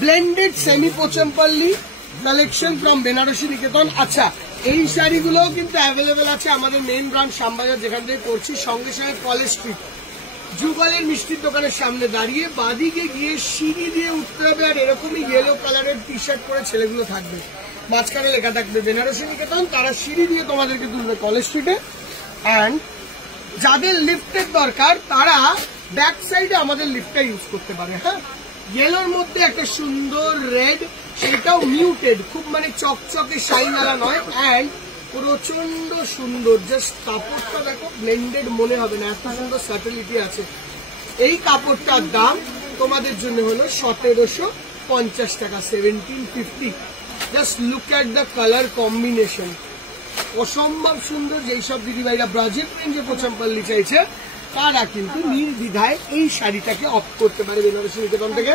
Blended semi Pochampally collection from Banarasi Niketan. আচ্ছা, এই শাড়িগুলোও কিন্তু অ্যাভেলেবেল আছে আমাদের মেইন ব্রাঞ্চ শ্যামবাজার, যেখান থেকে করছি। সঙ্গে সঙ্গে কলেজ স্ট্রিট যুগলের মিষ্টির দোকানের সামনে দাঁড়িয়ে বাদিকে গিয়ে সিঁড়ি দিয়ে উঠতে হবে, আর এরকমই ইয়েলো কালারের টি শার্ট পরে ছেলেগুলো থাকবে, মাঝখানে লেখা থাকবে বেনারসি নিকেতন। তারা সিঁড়ি দিয়ে তোমাদেরকে তুলবে কলেজ স্ট্রিটে। অ্যান্ড যাদের লিফটের দরকার তারা ব্যাক সাইডে আমাদের লিফটটা ইউজ করতে পারে। হ্যাঁ, ইয়েলোর মধ্যে একটা সুন্দর রেড, সেটাও মিউটেড, খুব মানে চকচকে শাইনওয়ালা নয়। অ্যান্ড প্রচন্ড সুন্দর, জাস্ট কাপড়টা দেখো, ব্লেন্ডেড মনে হবে না, এত সুন্দর স্যাটেলিটি আছে। এই কাপড়টার দাম তোমাদের জন্য হলো 1750 টাকা, 1750। Just look at the colour combination, অসম্ভব সুন্দর। যেই সব দিদিভাইরা বাজেট রেঞ্জে পোচমপল্লী চাইছে তারা কিন্তু নির্দ্বিধায় এই শাড়িটাকে অপ্ট করতে পারে বেনারসি নিকেতন থেকে।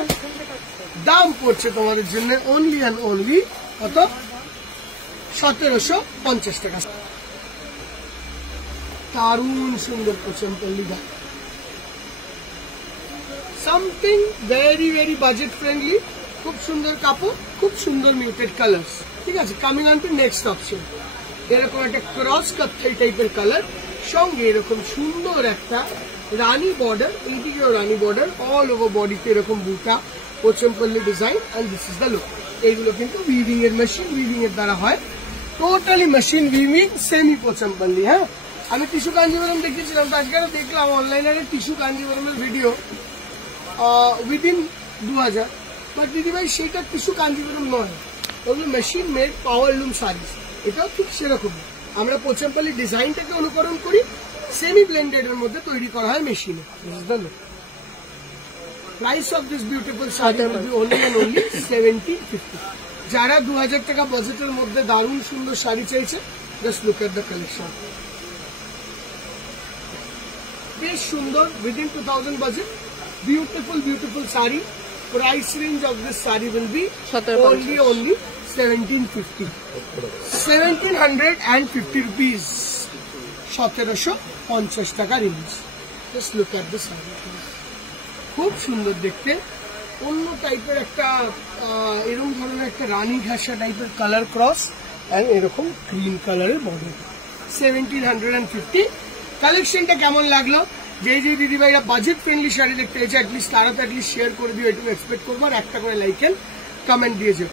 দাম পড়ছে তোমাদের জন্য অনলি অ্যান্ড অনলি কত? 1750 টাকা। দারুণ সুন্দর পোচমপল্লী দাম, something very very budget friendly, খুব সুন্দর কাপড়, খুব সুন্দর মিউটেড কালার্স। ঠিক আছে, coming on to next option. এরকম একটা ক্রস কাত্থাই টাইপের কালার, সঙ্গে এরকম সুন্দর একটা রানী বর্ডার, এইদিকেও রানী বর্ডার, অল ওভার বডিতে এরকম বুটা, Pochampally design. And this is the look. এইগুলো কিন্তু উইভিং এর মেশিন উইভিং এর দ্বারা হয়, totally machine weaving, semi Pochampally. হ্যাঁ, আমি টিস্যু কাঞ্জিবরম দেখিয়েছিলাম, তো আজকে দেখলাম অনলাইনে টিস্যু কাঞ্জিবরমের ভিডিও উইদিন 2000, বাট দিদিভাই সেইটা টিস্যু কাঞ্জিবরম নয়, ওগুলো machine made power loom sari. এটাও ঠিক সেরকম, আমরা পোচমপল্লী ডিজাইনটাকে অনুকরণ করি, সেমি ব্লেন্ডেড এর মধ্যে তৈরি করা হয় মেশিনে। Price of this beautiful sari will be only and only 1750। যারা 2000 টাকা বাজেটের মধ্যে দারুণ সুন্দর শাড়ি চাইছে, just look at the collection. বেশ সুন্দর, within 2000 budget, beautiful beautiful sari. Price range of this sari will B only 1750, 1750 rupees, 1750 টাকা range. Just look at this sari, খুব সুন্দর দেখতে, অন্য টাইপের একটা এরকম ধরনের একটা রানী ঘাসা টাইপের কালার ক্রস, অ্যান্ড এরকম গ্রিন কালারের বর্ডার। 1750। কালেকশনটা কেমন লাগলো? যে দিদিভাইরা বাজেট ফ্রেন্ডলি শাড়ি দেখতে চাইছে, অ্যাটলিস্ট তারা তো অ্যাটলিস্ট শেয়ার করে দিও, এটুকু এক্সপেক্ট করবো। আর একটা করে লাইক এন্ড কমেন্ট দিয়ে যাও।